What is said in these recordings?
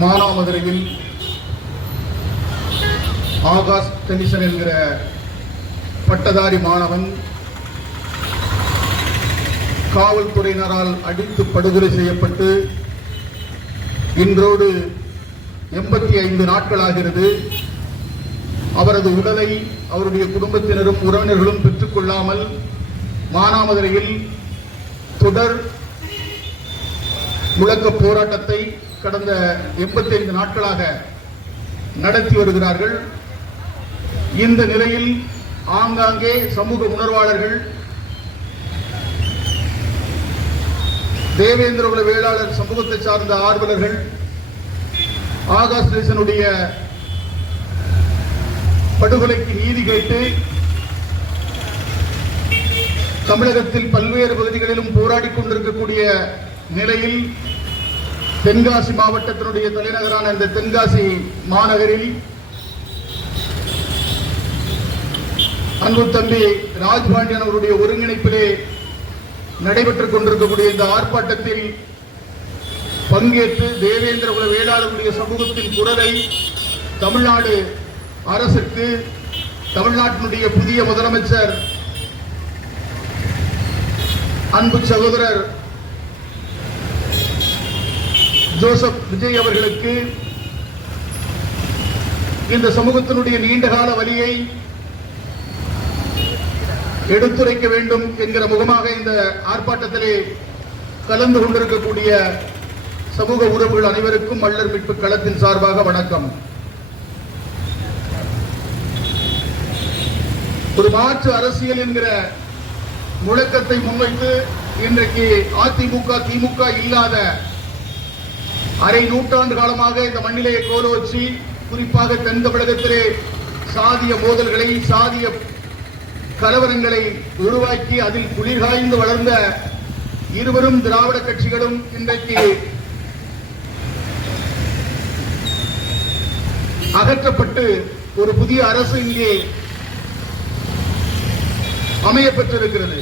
மானாமதுரையில் Akash Denison என்கிற பட்டதாரி மாணவன் காவல்துறையினரால் அடித்து படுகொலை செய்யப்பட்டு இன்றோடு 85 நாட்களாகிறது. அவரது உடலை அவருடைய குடும்பத்தினரும் உறவினர்களும் பெற்றுக்கொள்ளாமல் மானாமதுரையில் தொடர் முழக்க போராட்டத்தை கடந்த 85 நாட்களாக நடத்தி வருகிறார்கள். இந்த நிலையில் ஆங்காங்கே சமூக உணர்வாளர்கள், தேவேந்திரகுல வேளாளர் சமூகத்தை சார்ந்த ஆர்வலர்கள் ஆகாஷ் டெனிசனுடைய படுகொலைக்கு நீதி கேட்டு தமிழகத்தில் பல்வேறு பகுதிகளிலும் போராடிக் கொண்டிருக்கக்கூடிய நிலையில் தென்காசி மாவட்டத்தினுடைய தலைநகரான இந்த தென்காசி மாநகரில் அன்பு தம்பி ராஜ்பாண்டியன் அவருடைய ஒருங்கிணைப்பிலே நடைபெற்றுக் கொண்டிருக்கக்கூடிய இந்த ஆர்ப்பாட்டத்தில் பங்கேற்று தேவேந்திரகுல வேளாளர்களுடைய சமூகத்தின் குரலை தமிழ்நாடு அரசுக்கு தமிழ்நாட்டினுடைய புதிய முதலமைச்சர் அன்பு சகோதரர் ஜோசப் விஜய் அவர்களுக்கு இந்த சமூகத்தினுடைய நீண்டகால வலியை எடுத்துரைக்க வேண்டும் என்கிற முகமாக இந்த ஆர்ப்பாட்டத்திலே கலந்து கொண்டிருக்கக்கூடிய சமூக உறவுகள் அனைவருக்கும் மல்லர் மீட்பு களத்தின் சார்பாக வணக்கம். ஒரு மாற்று அரசியல் என்கிற முழக்கத்தை முன்வைத்து இன்றைக்கு அதிமுக திமுக இல்லாத அரை நூற்றாண்டு காலமாக இந்த மண்ணிலே கோலோச்சி, குறிப்பாக தென் தமிழகத்திலே சாதிய மோதல்களை, சாதிய கலவரங்களை உருவாக்கி அதில் குளிர்காய்ந்து வளர்ந்த இருவரும் திராவிட கட்சிகளும் இன்றைக்கு அகற்றப்பட்டு ஒரு புதிய அரசு இங்கே அமையப்பெற்றிருக்கிறது.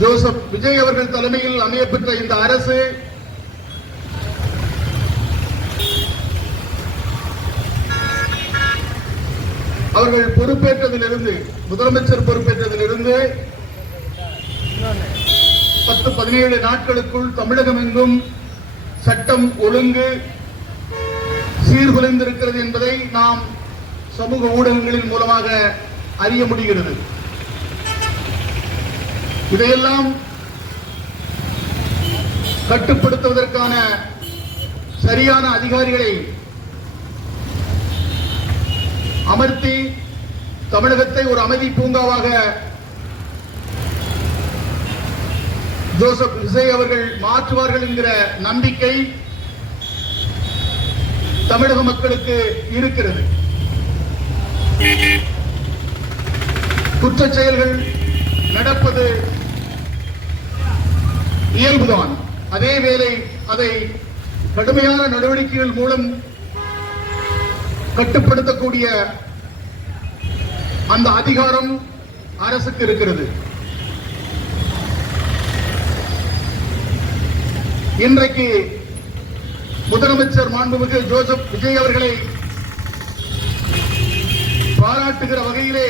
ஜோசப் விஜய் அவர்கள் தலைமையில் அமையப்பெற்ற இந்த அரசு அவர்கள் பொறுப்பேற்றதிலிருந்து, முதலமைச்சர் பொறுப்பேற்றதிலிருந்து 10-17 நாட்களுக்குள் தமிழகம் எங்கும் சட்டம் ஒழுங்கு சீர்குலைந்திருக்கிறது என்பதை நாம் சமூக ஊடகங்களின் மூலமாக அறிய முடிகிறது. இதையெல்லாம் கட்டுப்படுத்துவதற்கான சரியான அதிகாரிகளை அமர்த்தி தமிழகத்தை ஒரு அமைதி பூங்காவாக ஜோசப் விஜய் அவர்கள் மாற்றுவார்கள் என்கிற நம்பிக்கை தமிழக மக்களுக்கு இருக்கிறது. குற்றச் செயல்கள் நடப்பது இயல்புதான். அதே வேளை அதை கடுமையான நடவடிக்கைகள் மூலம் கட்டுப்படுத்தக்கூடிய அந்த அதிகாரம் அரசுக்கு இருக்கிறது. இன்றைக்கு முதலமைச்சர் மாண்புமிகு ஜோசப் விஜய் அவர்களை பாராட்டுகிற வகையிலே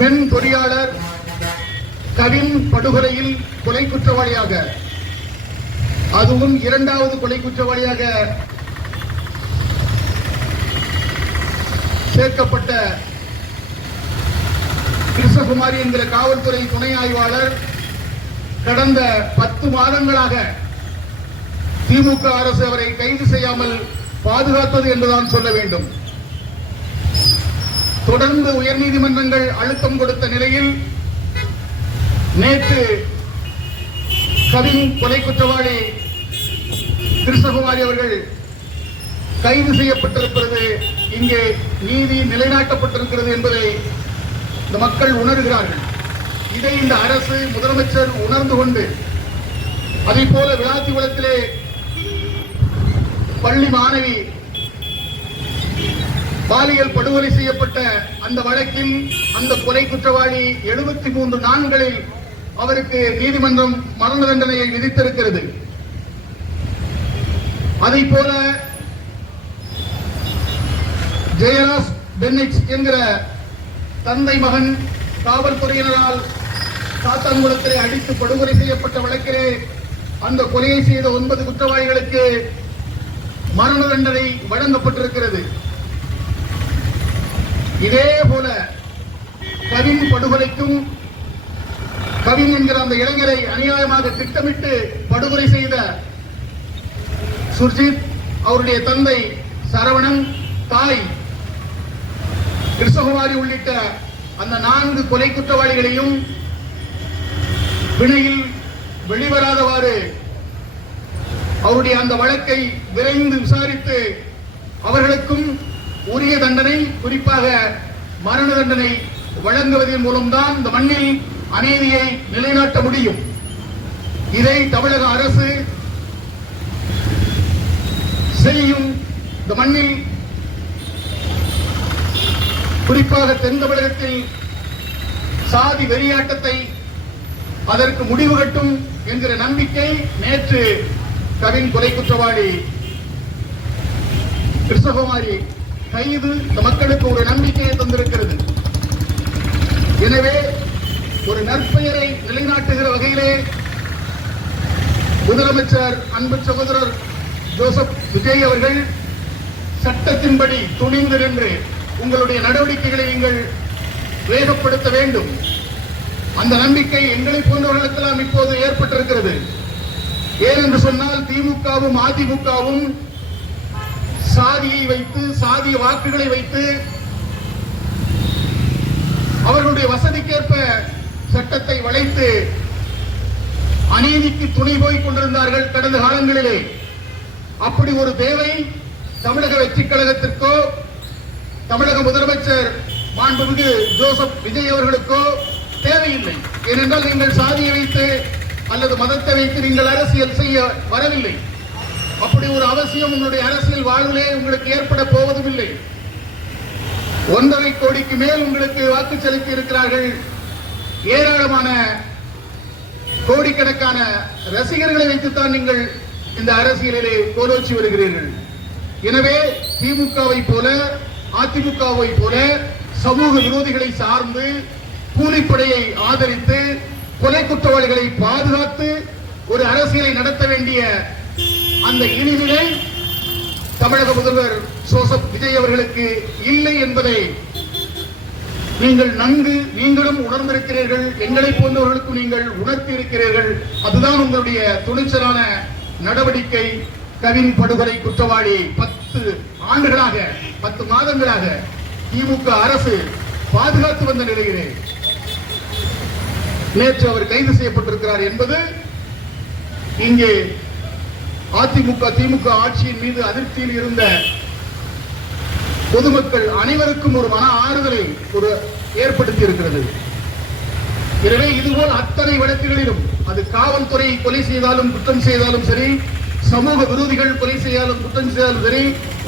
மென் பொறியாளர் கவின் படுகொலையில் கொலை குற்றவாளியாக, அதுவும் 2வது கொலை குற்றவாளியாக சேர்க்கப்பட்ட கிருஷ்ணகுமாரி என்கிற காவல்துறை துணை ஆய்வாளர் கடந்த 10 மாதங்களாக திமுக அரசு அவரை கைது செய்யாமல் பாதுகாத்தது என்றுதான் சொல்ல வேண்டும். தொடர்ந்து உயர்நீதிமன்றங்கள் அழுத்தம் கொடுத்த நிலையில் நேற்று கவின் கொலை குற்றவாளி கிருஷ்ணகுமாரி அவர்கள் கைது செய்யப்பட்டிருக்கிறது. இங்கே நீதி நிலைநாட்டப்பட்டிருக்கிறது என்பதை இந்த மக்கள் உணர்கிறார்கள். இதை இந்த அரசு, முதலமைச்சர் உணர்ந்து கொண்டு, அதே போல விளாத்திகுளத்திலே பள்ளி மாணவி பாலியல் படுகொலை செய்யப்பட்ட அந்த வழக்கில் அந்த கொலை குற்றவாளி 73 நாட்களில் அவருக்கு நீதிமன்றம் மரண தண்டனையை விதித்திருக்கிறது. அதை போல ஜெயராஜ் பென்னிக்ஸ் என்கிற தந்தை மகன் காவல்துறையினரால் சாத்தான்குளத்திலே அடித்து படுகொலை செய்யப்பட்ட வழக்கிலே அந்த கொலையை செய்த 9 குற்றவாளிகளுக்கு மரண தண்டனை வழங்கப்பட்டிருக்கிறது. இதே போல கவின் படுகொலைக்கும், கவின் என்கிற அந்த இளைஞரை அநியாயமாக திட்டமிட்டு படுகொலை செய்த சுர்ஜித், அவருடைய தந்தை சரவணன், தாய் கிருஷ்ணகுமாரி உள்ளிட்ட அந்த 4 கொலை குற்றவாளிகளையும் பிணையில் வெளிவராதவாறு அவருடைய அந்த வழக்கை விரைந்து விசாரித்து அவர்களுக்கும் உரிய தண்டனை, குறிப்பாக மரண தண்டனை வழங்குவதன் மூலம்தான் இந்த மண்ணில் அநீதியை நிலைநாட்ட முடியும். இதை தமிழக அரசு செய்யும். இந்த மண்ணில், குறிப்பாக தென் தமிழகத்தில் சாதி வெறியாட்டத்தை அதற்கு முடிவு கட்டும் என்கிற நம்பிக்கை நேற்று கவின் கொலை குற்றவாளி கிருஷ்ணகுமாரி கைது இந்த மக்களுக்கு ஒரு நம்பிக்கையை தந்திருக்கிறது. எனவே ஒரு நற்பெயரை நிலைநாட்டுகிற வகையிலே முதலமைச்சர் அன்பு சகோதரர் ஜோசப் விஜய் அவர்கள் சட்டத்தின்படி துணிந்து நின்று உங்களுடைய நடவடிக்கைகளை நீங்கள் வேகப்படுத்த வேண்டும். அந்த நம்பிக்கை எங்களை போன்றவர்களுக்கெல்லாம் இப்போது ஏற்பட்டிருக்கிறது. ஏனென்று சொன்னால் திமுகவும் அதிமுகவும் சாதியை வைத்து, சாதிய வாக்குகளை வைத்து அவர்களுடைய வசதிக்கேற்ப சட்டத்தை வளைத்து அநீதிக்கு துணை போய் கொண்டிருந்தார்கள் கடந்த காலங்களிலே. அப்படி ஒரு தேவை தமிழக வெற்றிக் கழகத்திற்கோ தமிழக முதலமைச்சர் மாண்புமிகு ஜோசப் விஜய் அவர்களுக்கோ தேவையில்லை. ஏனென்றால் நீங்கள் சாதியை வைத்து அல்லது மதத்தை வைத்து நீங்கள் அரசியல் செய்ய வரவில்லை. அப்படி ஒரு அவசியம் உங்களுடைய அரசியல் வாழ்விலே உங்களுக்கு ஏற்பட போவதும் இல்லை. 1.5 கோடிக்கு மேல் உங்களுக்கு வாக்கு செலுத்தி இருக்கிறார்கள். ஏராளமான கோடிக்கணக்கான ரசிகர்களை வைத்துத்தான் நீங்கள் இந்த அரசியலிலே கோலோச்சி வருகிறீர்கள். எனவே திமுகவை போல அதிமுகவை போல சமூக விரோதிகளை சார்ந்து, கூலிப்படையை ஆதரித்து, கொலை குற்றவாளிகளை பாதுகாத்து ஒரு அரசியலை நடத்த வேண்டிய அந்த இனிநிலை தமிழக முதல்வர் ஜோசப் விஜய் அவர்களுக்கு இல்லை என்பதை நீங்களும் உணர்ந்திருக்கிறீர்கள். எங்களை போன்றவர்களுக்கும் நீங்கள் உணர்த்தி இருக்கிறீர்கள். அதுதான் உங்களுடைய துணிச்சலான நடவடிக்கை. கவின் படுகொலை குற்றவாளி 10 ஆண்டுகளாக 10 மாதங்களாக திமுக அரசு பாதுகாத்து வந்த நிலையிலே நேற்று அவர் கைது செய்யப்பட்டிருக்கிறார் என்பது இங்கே அதிமுக திமுக ஆட்சியின் மீது அதிருப்தியில் இருந்த பொதுமக்கள் அனைவருக்கும் ஒரு மன ஆறுதலை ஏற்படுத்தி இருக்கிறது. எனவே இதுபோல் அத்தனை வழக்குகளிலும் அது காவல்துறை கொலை செய்தாலும் குற்றம் செய்தாலும் சரி, சமூக விரோதிகள் கொலை செய்தாலும் குற்றம் செய்தாலும் சரி,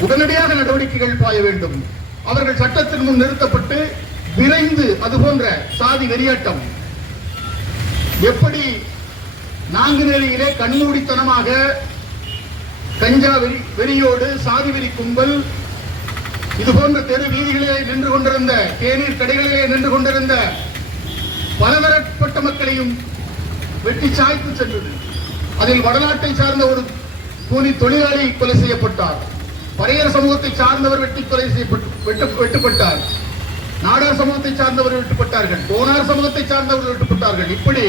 உடனடியாக நடவடிக்கைகள் பாய வேண்டும். அவர்கள் சட்டத்தின் முன் நிறுத்தப்பட்டு விரைந்து அதுபோன்ற சாதி வெறியாட்டம் எப்படி நாங்குநேரியிலே கண்மூடித்தனமாக கஞ்சா வெறியோடு சாதி வெறி கும்பல் இதுபோன்ற தெரு வீதிகளிலே நின்று கொண்டிருந்த, தேநீர் கடைகளிலே நின்று கொண்டிருந்த பலதரப்பட்ட மக்களையும் வெட்டி சாய்த்து சென்றது. அதில் வடநாட்டை சார்ந்த ஒரு கூலி தொழிலாளி கொலை செய்யப்பட்டார். பறையர் சமூகத்தை சார்ந்தவர் வெட்டப்பட்டார். நாடார் சமூகத்தை சார்ந்தவர் வெட்டப்பட்டார்கள். கோனார் சமூகத்தை சார்ந்தவர்கள் வெட்டப்பட்டார்கள். இப்படி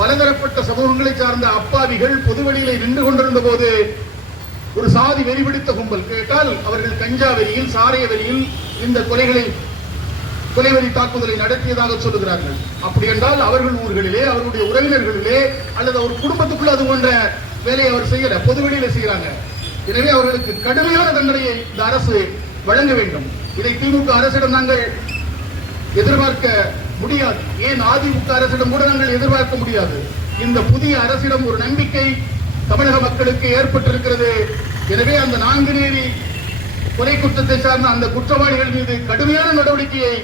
பலதரப்பட்ட சமூகங்களை சார்ந்த அப்பாவிகள் பொதுவெளியிலே நின்று கொண்டிருந்த போது ஒரு சாதி வெறி பிடித்த கும்பல் கேட்டால் அவர்கள் கஞ்சா வெறியில், சாரைய வெறியில் இந்த கொலை வெறி தாக்குதலை நடத்தியதாக சொல்லுகிறார்கள். அப்படி என்றால் அவர்கள் ஊர்களிலே, அவருடைய உறவினர்களிலே அல்லது அவர் குடும்பத்துக்குள்ள அது போன்ற வேலையை அவர் செய்யல, பொதுவெளியில செய்யறாங்க. எனவே அவர்களுக்கு கடுமையான தண்டனையை இந்த அரசு வழங்க வேண்டும். இதை திமுக அரசிடம் நாங்கள் எதிர்பார்க்க முடியாது. ஏன் அதிமுக அரசிடம் கூட நாங்கள் எதிர்பார்க்க முடியாது. இந்த புதிய அரசிடம் ஒரு நம்பிக்கை தமிழக மக்களுக்கு ஏற்பட்டிருக்கிறது. எனவே அந்த நாங்குநேரி கொலை குற்றத்தை சார்ந்த அந்த குற்றவாளிகள் மீது கடுமையான நடவடிக்கையை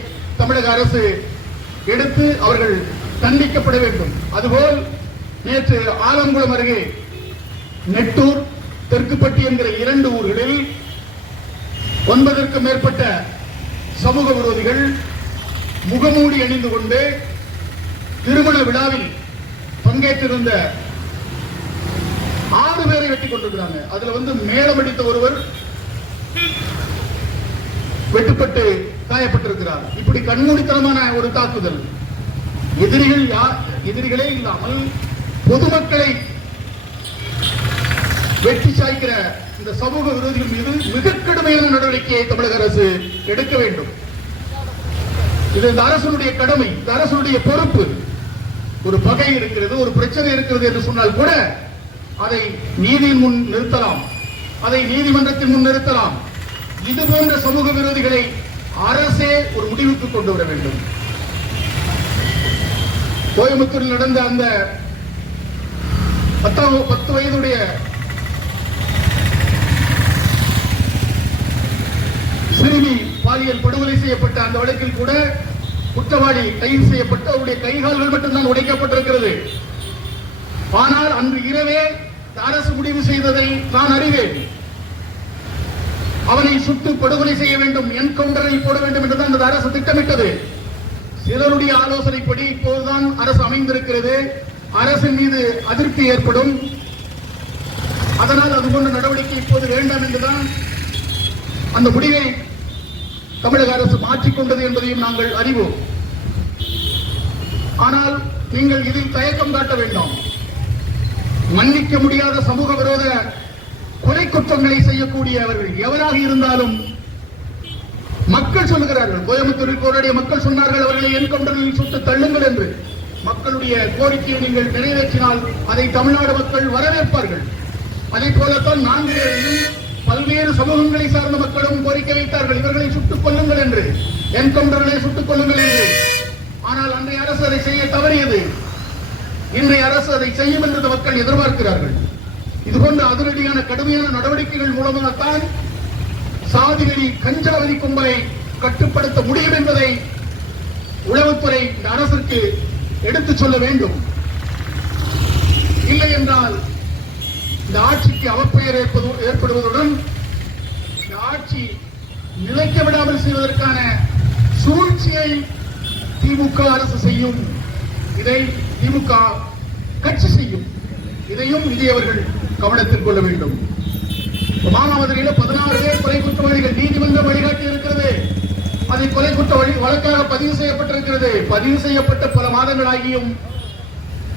தமிழக அரசு எடுத்து அவர்கள் தண்டிக்கப்பட வேண்டும். அதுபோல் நேற்று ஆலங்குளம் அருகே நெட்டூர், தெற்குப்பட்டி என்கிற 2 ஊர்களில் 9க்கும் மேற்பட்ட சமூக விரோதிகள் முகமூடி அணிந்து கொண்டு திருமண விழாவில் பங்கேற்றிருந்த 6 பேரை வெட்டிக் கொண்டிருக்கிறாங்க. அதுல மேளமடித்த ஒருவர் வெட்டுப்பட்டு காயப்பட்டிருக்கிறார். இப்படி கண்மூடித்தனமான ஒரு தாக்குதல், எதிரிகளே இல்லாமல் பொதுமக்களை வெட்டி சாய்க்கிற இந்த சமூக விரோதிகள் மீது மிக கடுமையான நடவடிக்கையை தமிழக அரசு எடுக்க வேண்டும். இது இந்த அரசுடைய கடமை, இந்த அரசுடைய பொறுப்பு. ஒரு பகை இருக்கிறது, ஒரு பிரச்சனை இருக்கிறது என்று சொன்னால் கூட அதை நீதியின் முன் நிறுத்தலாம், அதை நீதிமன்றத்தின் முன் நிறுத்தலாம். இது போன்ற சமூக விரோதிகளை அரசே ஒரு முடிவுக்கு கொண்டு வர வேண்டும். கோயம்புத்தூரில் நடந்த அந்த 10 வயதுடைய சிறுமி பாலியல் படுகொலை செய்யப்பட்ட அந்த வழக்கில் கூட குற்றவாளி கைது செய்யப்பட்டு அவருடைய கைகால்கள் மட்டும்தான் உடைக்கப்பட்டிருக்கிறது. ஆனால் அன்று இரவே அரசு முடிவு செய்ததை நான் அறிவேன். அவனை சுட்டு படுகொலை செய்ய வேண்டும், என்கவுண்டரில் போட வேண்டும் என்றுதான் அந்த அரசு திட்டமிட்டது. சிலருடைய ஆலோசனைப்படி இப்போதுதான் அரசு அமைந்திருக்கிறது. அரசின் மீது அதிருப்தி ஏற்படும், அதனால் அதுபோன்ற நடவடிக்கை இப்போது வேண்டாம் என்றுதான் அந்த முடிவை தமிழக அரசு மாற்றிக்கொண்டது என்பதையும் நாங்கள் அறிவோம். ஆனால் நீங்கள் இதில் தயக்கம் காட்ட வேண்டாம். மன்னிக்க முடியாத சமூக விரோத கொலை குற்றங்களை செய்யக்கூடியவர்கள் எவராக இருந்தாலும் மக்கள் சொல்லுகிறார்கள். கோயம்புத்தூரில் போராடிய மக்கள் சொன்னார்கள், அவர்களை என்கவுண்டரில் சுட்டு தள்ளுங்கள் என்று. மக்களுடைய கோரிக்கையை நீங்கள் நிறைவேற்றினால் அதை தமிழ்நாடு மக்கள் வரவேற்பார்கள். அதே போலத்தான் நான்கிலேயும் பல்வேறு சமூகங்களை சார்ந்த மக்களும் கோரிக்கை வைத்தார்கள், இவர்களை சுட்டுக் கொள்ளுங்கள் என்று, என்கவுண்டர்களை சுட்டுக் கொள்ளுங்கள் என்று. ஆனால் அன்றைய அரசு அதை செய்ய தவறியது. இன்றைய அரசு அதை செய்யும் என்று மக்கள் எதிர்பார்க்கிறார்கள். இதுபோன்ற அதிரடியான கடுமையான நடவடிக்கைகள் மூலமாகத்தான் சாதிவெறி கஞ்சாவதி கும்பலை கட்டுப்படுத்த முடியும் என்பதை உளவுத்துறை இந்த அரசுக்கு எடுத்துச் சொல்ல வேண்டும். இல்லை என்றால் இந்த ஆட்சிக்கு அவப்பெயர் ஏற்படுவதுடன் இந்த ஆட்சி நிலைக்க விடாமல் செய்வதற்கான சூழ்ச்சியை திமுக அரசு செய்யும். இதை திமுக கட்சி செய்யும். இதையும் விஜய் அவர்கள் கவனத்தில் கொள்ள வேண்டும். மானாமதுரையில் 16 பேர் கொலை குற்றவாளிகள் நீதிமன்றம் வழிகாட்டி இருக்கிறது. அதை கொலை குற்ற வழக்காக பதிவு செய்யப்பட்டிருக்கிறது. பதிவு செய்யப்பட்ட பல மாதங்களாகியும்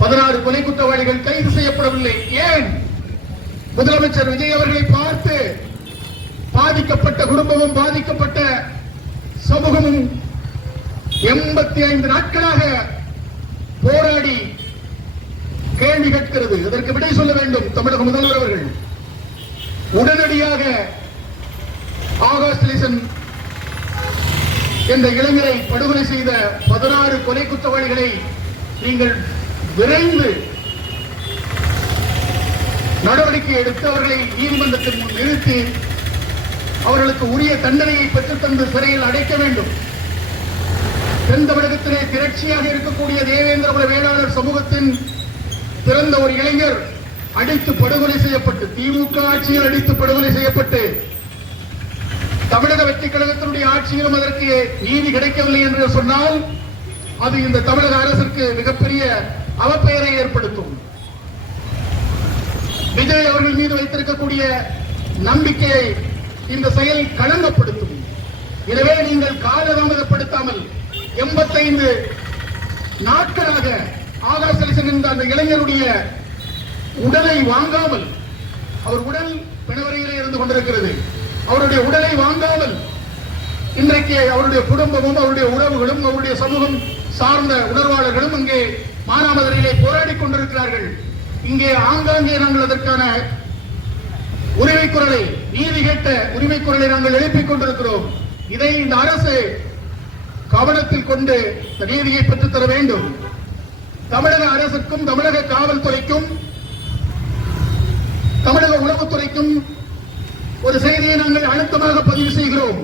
16 கொலை குற்றவாளிகள் கைது செய்யப்படவில்லை. ஏன்? முதலமைச்சர் விஜய் அவர்களை பார்த்து பாதிக்கப்பட்ட குடும்பமும் பாதிக்கப்பட்ட சமூகமும் 85 நாட்களாக போராடி கேள்வி கேட்கிறது. அதற்கு விடை சொல்ல வேண்டும் தமிழக முதல்வர் அவர்கள். உடனடியாக ஆகாஷ் லிசன் என்ற இளைஞரை படுகொலை செய்த 16 கொலை குற்றவாளிகளை நீங்கள் விரைந்து நடவடிக்கை எடுத்து அவர்களை நீதிமன்றத்தின் முன் நிறுத்தி அவர்களுக்கு உரிய தண்டனையை பெற்றுத் தந்து சிறையில் அடைக்க வேண்டும். தென் தமிழகத்திலே திரட்சியாக இருக்கக்கூடிய தேவேந்திரகுல வேளாளர் சமூகத்தின் பிறந்த ஒரு இளைஞர் அடித்து படுகொலை செய்யப்பட்டு, திமுக ஆட்சியில் அடித்து படுகொலை செய்யப்பட்டு, தமிழக வெற்றி கழகத்தினுடைய ஆட்சியிலும் அதற்கு நீதி கிடைக்கவில்லை என்று சொன்னால் அது இந்த தமிழக அரசுக்கு மிகப்பெரிய அவப்பெயரை ஏற்படுத்தும். விஜய் அவர்கள் மீது வைத்திருக்கக்கூடிய நம்பிக்கையை இந்த செயல் களங்கப்படுத்தும். எனவே நீங்கள் காலதாமதப்படுத்தாமல் 85 நாட்களாக ஆகாஷ் லிசன் என்ற அந்த இளைஞருடைய உடலை வாங்காமல், அவர் உடல் பிணவரையிலே இருந்து கொண்டிருக்கிறது, அவருடைய உடலை வாங்காமல் இன்றைக்கு அவருடைய குடும்பமும் அவருடைய உறவுகளும் அவருடைய சமூகம் சார்ந்த உணர்வாளர்களும் இங்கே மானாமதுரையிலே போராடிக் கொண்டிருக்கிறார்கள். இங்கே ஆங்காங்கே நாங்கள் அதற்கான உரிமை குரலை, நீதி கேட்ட உரிமை குரலை நாங்கள் எழுப்பிக் கொண்டிருக்கிறோம். இதை இந்த அரசு கவனத்தில் கொண்டு நீதியை பெற்றுத் தர வேண்டும். தமிழக அரசுக்கும் தமிழக காவல்துறைக்கும் தமிழக உளவுத்துறைக்கும் ஒரு செய்தியை நாங்கள் அழுத்தமாக பதிவு செய்கிறோம்.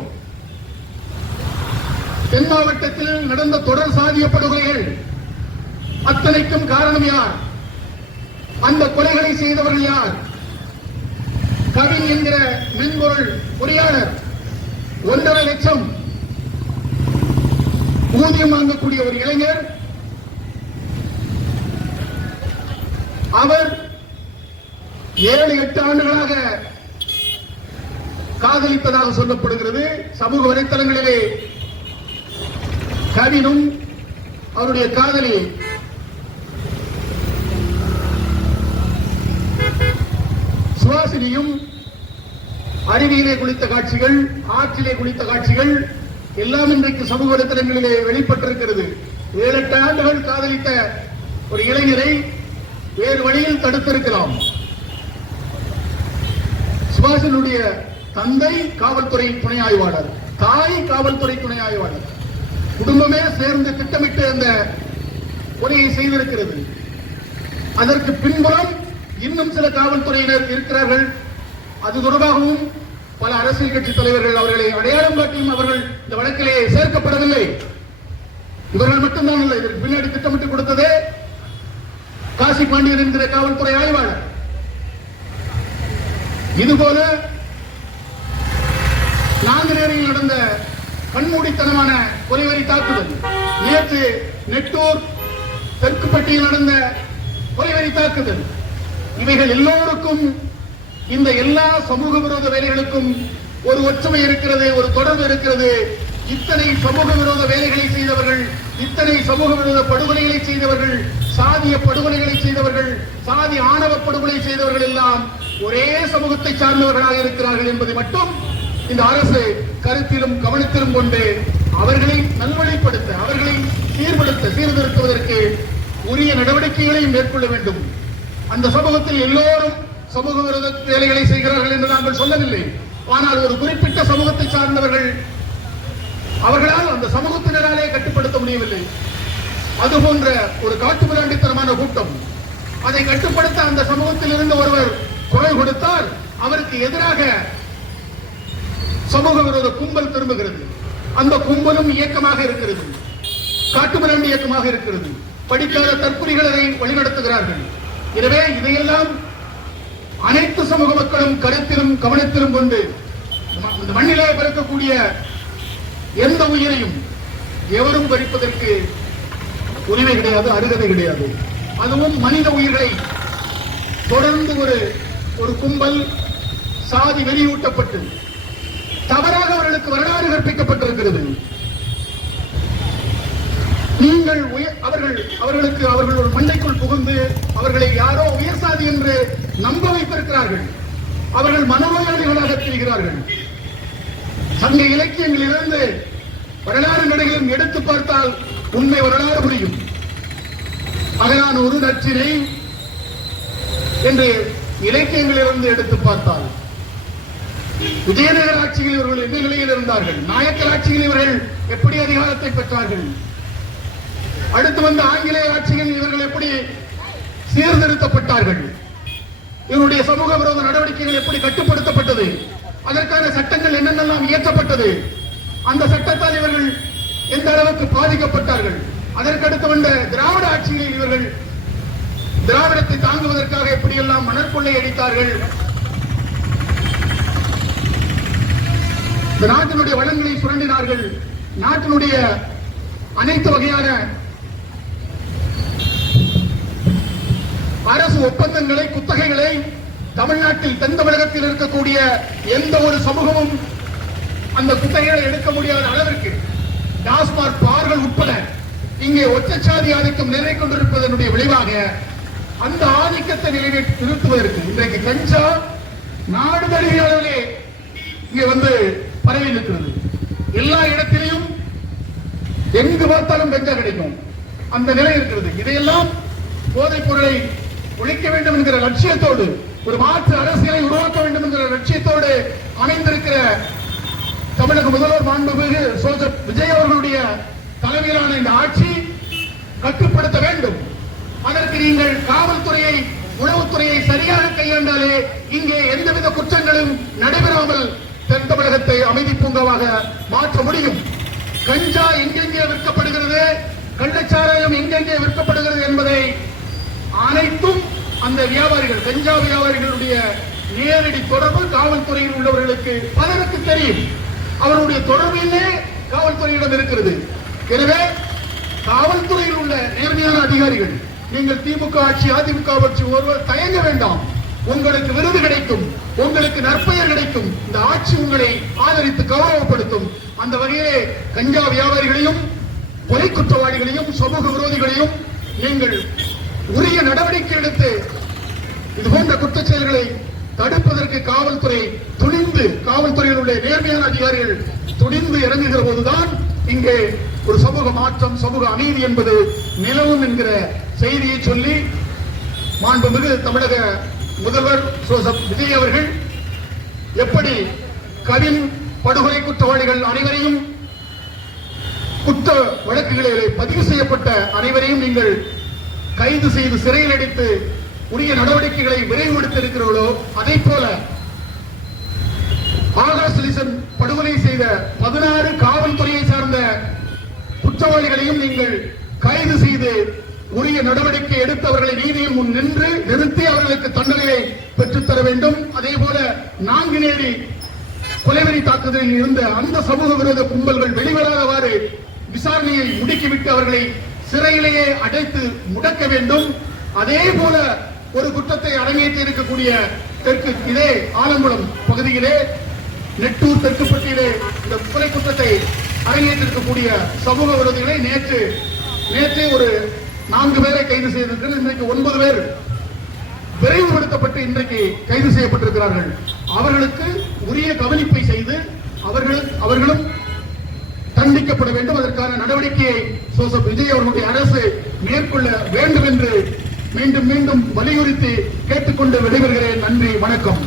தென் மாவட்டத்தில் நடந்த தொடர் சாதிய படுகொலைகள் அத்தனைக்கும் காரணம் யார்? அந்த கொலைகளை செய்தவர்கள் யார்? கவின் என்கிற மென்பொருள் பொறியாளர் 1.5 லட்சம் ஊதியம் வாங்கக்கூடிய ஒரு இளைஞர். அவர் 7-8 ஆண்டுகளாக காதலிப்பதாக சொல்லப்படுகிறது. சமூக வலைத்தளங்களிலே கவினும் அவருடைய காதலி சுவாசினியும் அருவியிலே குளித்த காட்சிகள், ஆற்றிலே குளித்த காட்சிகள் எல்லாம் இன்றைக்கு சமூக வலைத்தளங்களிலே வெளிப்பட்டிருக்கிறது. 7-8 ஆண்டுகள் காதலித்த ஒரு இளைஞரை வேறு வழியில் தடுத்திருக்கலாம். சுபாஷனுடைய தந்தை காவல்துறை துணை ஆய்வாளர், தாய் காவல்துறை துணை ஆய்வாளர், குடும்பமே சேர்ந்து திட்டமிட்டு அந்த கொலையை செய்திருக்கிறது. அதற்கு பின்புறம் இன்னும் சில காவல்துறையினர் இருக்கிறார்கள். அது தொடர்பாகவும் பல அரசியல் கட்சி தலைவர்கள் அவர்களை அடையாளம் காட்டியும் அவர்கள் இந்த வழக்கிலே சேர்க்கப்படவில்லை. இவர்கள் மட்டும்தான் இல்லை, இதற்கு பின்னாடி திட்டமிட்டு கொடுத்ததே காசி பாண்டியன் என்கிற காவல்துறை ஆய்வாளர். இதுபோல நாங்குநேரில் நடந்த கண்மூடித்தனமான கொலைவெறி தாக்குதல், நேற்று நெட்டூர் தெற்குப்பட்டியில் நடந்த கொலைவெறி தாக்குதல், இவைகள் எல்லோருக்கும், இந்த எல்லா சமூக விரோத வேலைகளுக்கும் ஒரு ஒற்றுமை இருக்கிறது, ஒரு தொடர்பு இருக்கிறது. இத்தனை சமூக விரோத வேலைகளை செய்தவர்கள், இத்தனை சமூக விரோத படுகொலைகளை செய்தவர்கள், சாதிய படுகொலைகளை செய்தவர்கள், சாதி ஆணவ படுகொலை செய்தவர்கள் எல்லாம் ஒரே சமூகத்தை சார்ந்தவர்களாக இருக்கிறார்கள் என்பதை மட்டும் இந்த அரசு கருத்திலும் கவனத்திலும் கொண்டு அவர்களை நல்வழிப்படுத்த, அவர்களை சீர்திருத்துவதற்கு உரிய நடவடிக்கைகளையும் மேற்கொள்ள வேண்டும். அந்த சமூகத்தில் எல்லோரும் சமூக விரோத வேலைகளை செய்கிறார்கள் என்று நாங்கள் சொல்லவில்லை. ஆனால் ஒரு குறிப்பிட்ட சமூகத்தை சார்ந்தவர்கள், அவர்களால் அந்த சமூகத்தினராலே கட்டுப்படுத்த முடியவில்லை. அதுபோன்ற ஒரு காட்டுமிராண்டித்தனமான கூட்டம், அதை கட்டுப்படுத்த அந்த சமூகத்தில் இருந்து ஒருவர் குரல் கொடுத்தால் அவருக்கு எதிராக சமூக விரோத கும்பல் திரும்புகிறது. அந்த கும்பலும் இயக்கமாக இருக்கிறது, காட்டுமிராண்டி இயக்கமாக இருக்கிறது. படிக்காத தற்குறிகள் அதை வழிநடத்துகிறார்கள். எனவே இதையெல்லாம் அனைத்து சமூக மக்களும் கருத்திலும் கவனத்திலும் கொண்டு இந்த மண்ணிலே பிறக்கக்கூடிய எந்த உயிரையும் எவரும் பறிப்பதற்கு உரிமை கிடையாது, அருகதை கிடையாது. அதுவும் மனித உயிர்களை தொடர்ந்து ஒரு கும்பல் சாதி வெறியூட்டப்பட்டு தவறாக அவர்களுக்கு வரலாறு கற்பிக்கப்பட்டிருக்கிறது. நீங்கள் அவர்களுக்கு ஒரு மண்டைக்குள் புகுந்து அவர்களை யாரோ உயர் சாதி என்று நம்ப வைத்திருக்கிறார்கள். அவர்கள் மனநோயாளிகளாக தெரிகிறார்கள். சங்க இலக்கியங்களிலிருந்து வரலாறு நடைகளும் எடுத்து பார்த்தால் உண்மை வரலாறு புரியும். அகலான் ஒரு நச்சினை என்று இலக்கியங்களிலிருந்து எடுத்து பார்த்தால் விஜயநகர ஆட்சியில் இவர்கள் எந்த நிலையில் இருந்தார்கள், நாயக்கர் ஆட்சியில் இவர்கள் எப்படி அதிகாரத்தை பெற்றார்கள், அடுத்து வந்த ஆங்கிலேய ஆட்சியில் இவர்கள் எப்படி சீர்திருத்தப்பட்டார்கள், இவருடைய சமூக விரோத நடவடிக்கைகள் எப்படி கட்டுப்படுத்தப்பட்டது, அதற்கான சட்டங்கள் என்னென்னலாம் இயற்றப்பட்டது, அந்த சட்டத்தால் இவர்கள் எந்த அளவுக்கு பாதிக்கப்பட்டார்கள், அதற்கடுத்து வந்த திராவிட ஆட்சியில் இவர்கள் திராவிடத்தை தாங்குவதற்காக எப்படியெல்லாம் மணற்கொள்ளை அடித்தார்கள், இந்த நாட்டினுடைய வளங்களை சுரண்டினார்கள், நாட்டினுடைய அனைத்து வகையான அரசு ஒப்பந்தங்களை, குத்தகைகளை தமிழ்நாட்டில் தென் தமிழகத்தில் இருக்கக்கூடிய எந்த ஒரு சமூகமும் அந்த குத்தகைகளை எடுக்க முடியாத அளவிற்கு டாஸ்மாக் பார்கள் உட்பட இங்கே ஒற்றைச்சாதி ஆதிக்கம் நிலை கொண்டிருப்பதனுடைய விளைவாக அந்த ஆதிக்கத்தை நிறுத்துவதற்கு இன்றைக்கு கஞ்சா நாடு தழுவிய அளவிலே இங்கே வந்து பரவி இருக்கிறது. எல்லா இடத்திலையும் எங்கு பார்த்தாலும் கஞ்சா கிடைக்கும், அந்த நிலை இருக்கிறது. இதையெல்லாம் போதைப் பொருளை ஒழிக்க வேண்டும் என்கிற லட்சியத்தோடு, ஒரு மாற்று அரசியலை உருவாக்க வேண்டும் என்கிற லட்சியத்தோடு அமைந்திருக்கிற தமிழக முதல்வர் மாண்புமிகு சோசப் விஜய் அவர்களுடைய தலைமையிலான இந்த ஆட்சி கட்டுப்படுத்த வேண்டும். அதற்கு நீங்கள் காவல்துறையை, உளவுத்துறையை சரியாக கையாண்டாலே இங்கே எந்தவித குற்றங்களும் நடைபெறாமல் தென் தமிழகத்தை அமைதி பூங்காவாக மாற்ற முடியும். கஞ்சா எங்கெங்கே விற்கப்படுகிறது, கள்ளச்சாராயம் எங்கெங்கே விற்கப்படுகிறது என்பதை அனைத்தும் அந்த வியாபாரிகள், கஞ்சா வியாபாரிகளுடைய நேரடி தொடர்பு காவல்துறையில் உள்ளவர்களுக்கு பலருக்கு தெரியும். அவருடைய தொடர்பிலே காவல்துறையிடம் இருக்கிறது. எனவே காவல்துறையில் உள்ள நேர்மையான அதிகாரிகள், நீங்கள் திமுக ஆட்சி அதிமுக ஆட்சி ஒருவர் தயங்க வேண்டாம். உங்களுக்கு விருது கிடைக்கும், உங்களுக்கு நற்பெயர் கிடைக்கும். இந்த ஆட்சி உங்களை ஆதரித்து கௌரவப்படுத்தும். அந்த வகையிலே கஞ்சா வியாபாரிகளையும் கொலை குற்றவாளிகளையும் சமூக விரோதிகளையும் நீங்கள் உரிய நடவடிக்கை எடுத்து இதுபோன்ற குற்றச் செயல்களை தடுப்பதற்கு காவல்துறை துணிந்து, காவல்துறையில் உள்ள நேர்மையான அதிகாரிகள் துணிந்து இறங்குகிற போதுதான் இங்கே ஒரு சமூக மாற்றம், சமூக அநீதி என்பது நிலவும் என்கிற செய்தியை சொல்லி மாண்புமிகு தமிழக முதல்வர் ஜோசப் விஜய் அவர்கள் எப்படி கவின் படுகொலை குற்றவாளிகள் அனைவரையும், குற்ற வழக்குகளிலே பதிவு செய்யப்பட்ட அனைவரையும் நீங்கள் கைது செய்து சிறையில் அடைத்து உரிய நடவடிக்கைகளை விரைவுபடுத்த இருக்கிறார்களோ, அதை போல ஆகாஷ் லிசன் படுகொலை செய்த 16 காவல்துறையை சார்ந்த குற்றவாளிகளையும் நீங்கள் கைது செய்து உரிய நடவடிக்கை எடுத்து அவர்களை நீதியின் முன் நிறுத்தி அவர்களுக்கு தண்டனையை பெற்றுத்தர வேண்டும். அதே போல நாங்குநேரி கொலைவெறி தாக்குதலில் இருந்த அந்த சமூக விரோத கும்பல்கள் வெளிவராதவாறு விசாரணையை முடுக்கிவிட்டு அவர்களை சிறையிலேயே அடைத்து முடக்க வேண்டும். அதே போல ஒரு குற்றத்தை அரங்கேற்றி இருக்கக்கூடிய தெற்கு இதே ஆலங்குளம் பகுதியிலே நெட்டூர் தெற்குப்பட்டியிலே இந்த கொலை குற்றத்தை அரங்கேற்றிருக்கக்கூடிய சமூக விரோதிகளை நேற்று ஒரு 4 பேரை கைது செய்திருக்கிறது. இன்றைக்கு 9 பேர் விரைவுபடுத்தப்பட்டு இன்றைக்கு கைது செய்யப்பட்டிருக்கிறார்கள். அவர்களுக்கு உரிய கவனிப்பை செய்து அவர்களும் தண்டிக்கப்பட வேண்டும். அதற்கான நடவடிக்கையை ஜோசப் விஜய் அவர்களுடைய அரசு மேற்கொள்ள வேண்டும் என்று மீண்டும் மீண்டும் வலியுறுத்தி கேட்டுக்கொண்டு விடைபெறுகிறேன். நன்றி, வணக்கம்.